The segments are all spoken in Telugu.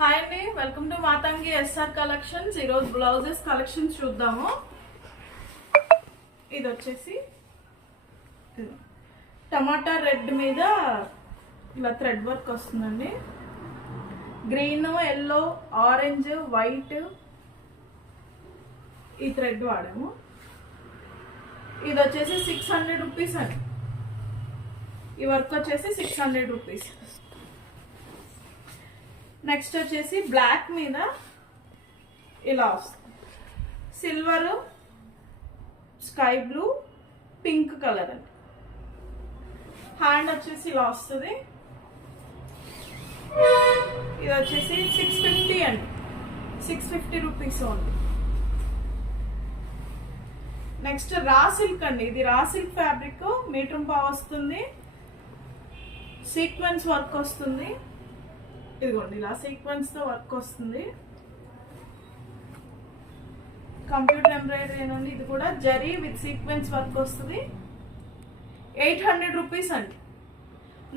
హాయ్ అండి, welcome to Matangi SR collections. ఈరోజు బ్లౌజెస్ కలెక్షన్స్ చూద్దాము. ఇది వచ్చేసి టమాటా రెడ్ మీద ఇలా థ్రెడ్ వర్క్ వస్తుందండి. గ్రీన్, ఎల్లో, ఆరెంజ్, వైట్ ఈ థ్రెడ్ వాడాము. ఇది వచ్చేసి 600 రూపీస్ అండి. ఈ వర్క్ వచ్చేసి 600 రూపీస్. నెక్స్ట్ వచ్చేసి బ్లాక్ మీద ఇలా వస్తుంది. Silver, sky blue, pink colour అండి. హ్యాండ్ వచ్చేసి ఇలా వస్తుంది. ఇది వచ్చేసి 650 అండి. 650 rupees only. Next raw silk అండి. ఇది రా సిల్క్ ఫ్యాబ్రిక్, మీటర్ పావు వస్తుంది. సీక్వెన్స్ వర్క్ వస్తుంది. ఇదిగోండి ఇలా సీక్వెన్స్ తో వర్క్ వస్తుంది. కంప్యూటర్ ఎంబ్రాయిడరీ నుండి ఇది కూడా జరీ విత్ సీక్వెన్స్ వర్క్ వస్తుంది. 800 రూపీస్ అండి.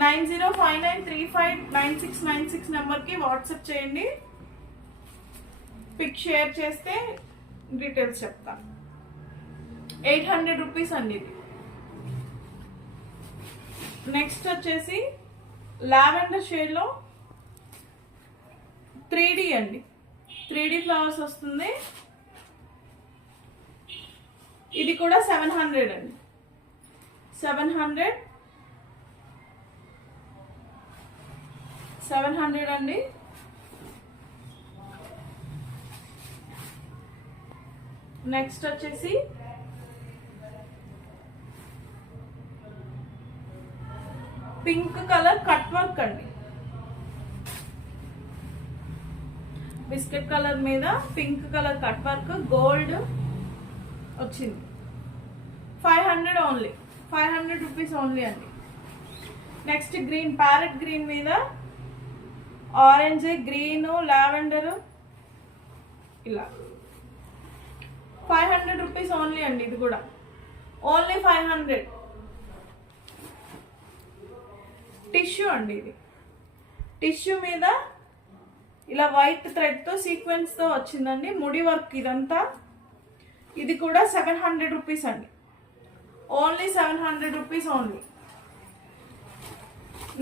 9059359696 నెంబర్కి వాట్సాప్ చేయండి. పిక్ షేర్ చేస్తే డీటెయిల్స్ చెప్తాను. 800 రూపీస్ అండి ఇది. నెక్స్ట్ వచ్చేసి లావెండర్ షేడ్లో 3D అండి. 3D ఫ్లవర్స్ వస్తుంది. ఇది కూడా 700 అండి. 700 అండి. నెక్స్ట్ వచ్చేసి పింక్ కలర్ కట్ వర్క్ అండి. బిస్కెట్ కలర్ మీద pink colour cut work, gold వచ్చింది. 500 ఓన్లీ. 500 రూపీస్ ఓన్లీ అండి. నెక్స్ట్ గ్రీన్, ప్యారెట్ గ్రీన్ మీద ఆరెంజ్, గ్రీన్, లావెండర్ ఇలా 500 రూపీస్ ఓన్లీ అండి. ఇది కూడా ఓన్లీ 500. టిష్యూ అండి. ఇది టిష్యూ మీద ఇలా వైట్ థ్రెడ్ తో సీక్వెన్స్ తో వచ్చిందండి. ముడి వర్క్ ఇదంతా. ఇది కూడా 700 రూపీస్ అండి. Only 700 rupees only.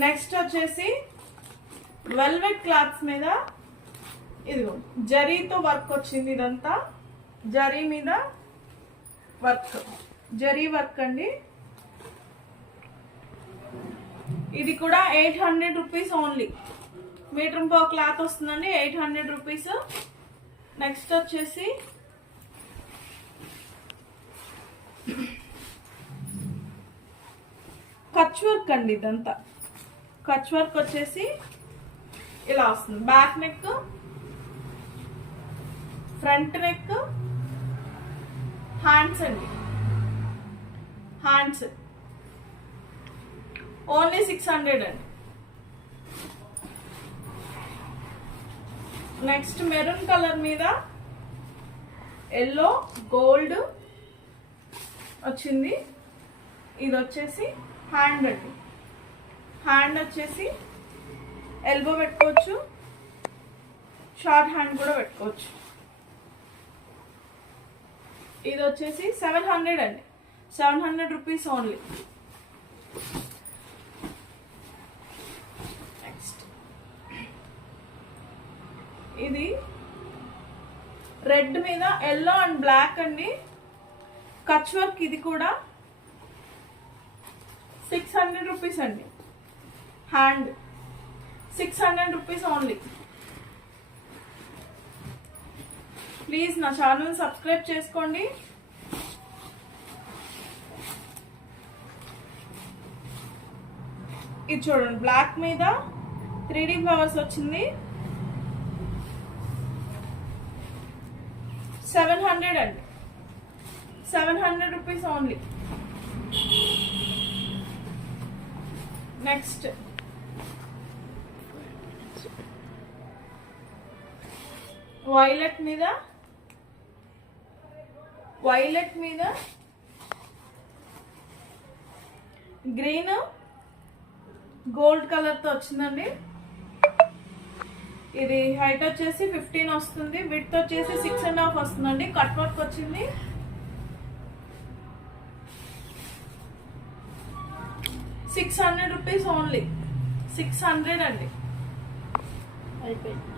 నెక్స్ట్ వచ్చేసి వెల్వెట్ క్లాత్స్ మీద ఇదిగో జరీతో వర్క్ వచ్చింది. ఇదంతా జరీ మీద వర్క్, జరీ వర్క్ అండి. ఇది కూడా 800 రూపీస్ ఓన్లీ. మీటర్ పావు క్లాత్ వస్తుందండి. 800 రూపీస్. నెక్స్ట్ వచ్చేసి కచ్ వర్క్ అండి. ఇదంతా కచ్ వర్క్ వచ్చేసి ఇలా వస్తుంది. Back neck, front neck, hands అండి. హ్యాండ్స్ ఓన్లీ 600 అండి. నెక్స్ట్ మెరూన్ కలర్ మీద ఎల్లో, గోల్డ్ వచ్చింది. ఇది వచ్చేసి హ్యాండ్ అండి. హ్యాండ్ వచ్చేసి ఎల్బో పెట్టుకోవచ్చు, షార్ట్ హ్యాండ్ కూడా పెట్టుకోవచ్చు. ఇది వచ్చేసి 700 అండి. 700 రూపీస్ ఓన్లీ. ఇది రెడ్ మీద ఎల్లో అండ్ బ్లాక్ అండి. కచ్ వర్క్. ఇది కూడా 600 రూపీస్ అండి. Hand 600 rupees only. ప్లీజ్ నా ఛానల్ సబ్స్క్రైబ్ చేసుకోండి. ఇది చూడండి, బ్లాక్ మీద 3D ఫ్లవర్స్ వచ్చింది. 700 అండి. 700 రూపీస్ ఓన్లీ. నెక్స్ట్ వైలెట్ మీద గ్రీన్, గోల్డ్ కలర్ తో వచ్చిందండి. ఇది హైట్ వచ్చేసి 15 వస్తుంది, విడ్త్ వచ్చేసి 6.5 వస్తుందండి. కట్ వర్క్ వచ్చింది. ₹600 ఓన్లీ. 600 అండి. అయిపోయింది.